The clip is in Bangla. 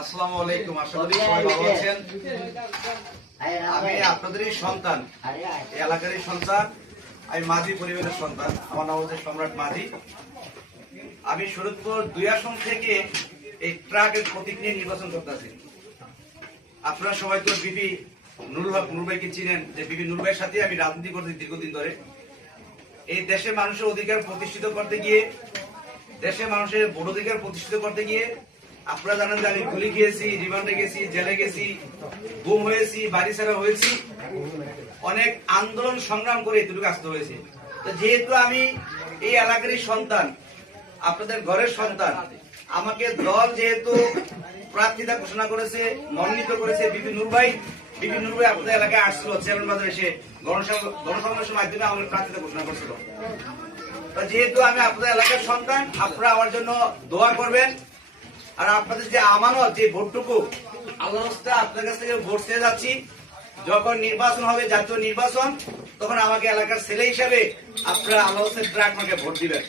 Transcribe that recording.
আসসালামু আলাইকুম। আশা করি সবাই ভালো আছেন। আমি আপনাদেরই সন্তান, এই এলাকারই সন্তান, আমি মাঝি পরিবারের সন্তান। আমার নাম হচ্ছে সম্রাট মাঝি। আমি শরীয়তপুর 2 আসন থেকে এই ট্রাকের প্রতীক নিয়ে নির্বাচন করতেছি। আপনারা সবাই তো বিপি নুরুল হক নূর ভাইকে চিনেন, যে বিপি নূর ভাইয়ের সাথে আমি রাজনীতি করতেছি দীর্ঘদিন ধরে। এই দেশে মানুষের অধিকার প্রতিষ্ঠিত করতে গিয়ে, দেশে মানুষের ভোট অধিকার প্রতিষ্ঠিত করতে গিয়ে আপনারা জানেন যে আমি গুলি খেয়েছি, রিমান্ডে গেছি, জেলে গেছি, গুম হয়েছি, বাড়ি ছাড়া হয়েছি, অনেক আন্দোলন সংগ্রাম করে এতটুকু আসতে হয়েছে। তো যেহেতু আমি এই এলাকারই সন্তান, আপনাদের ঘরের সন্তান, আমাকে দল যেহেতু প্রার্থিতা ঘোষণা করেছে, মনোনীত করেছে বিপি নূর ভাই আপনাদের এলাকায় আসছিল, চেয়ারম্যান বাজার এসে গণসমাবেশের মাধ্যমে আমাদের প্রার্থিতা ঘোষণা করছিল। যেহেতু আমি আপনাদের এলাকার সন্তান, আপনারা আমার জন্য দোয়া করবেন। আর আপনাদের যে আমানত, যে ভোটটুকু আল্লাহর রাস্তায় আপনার কাছ থেকে ভোট চেয়ে যাচ্ছি, যখন নির্বাচন হবে, জাতীয় নির্বাচন, তখন আমাকে এলাকার ছেলে হিসাবে আপনারা আল্লাহর রাস্তায় আপনাকে ভোট দিবেন।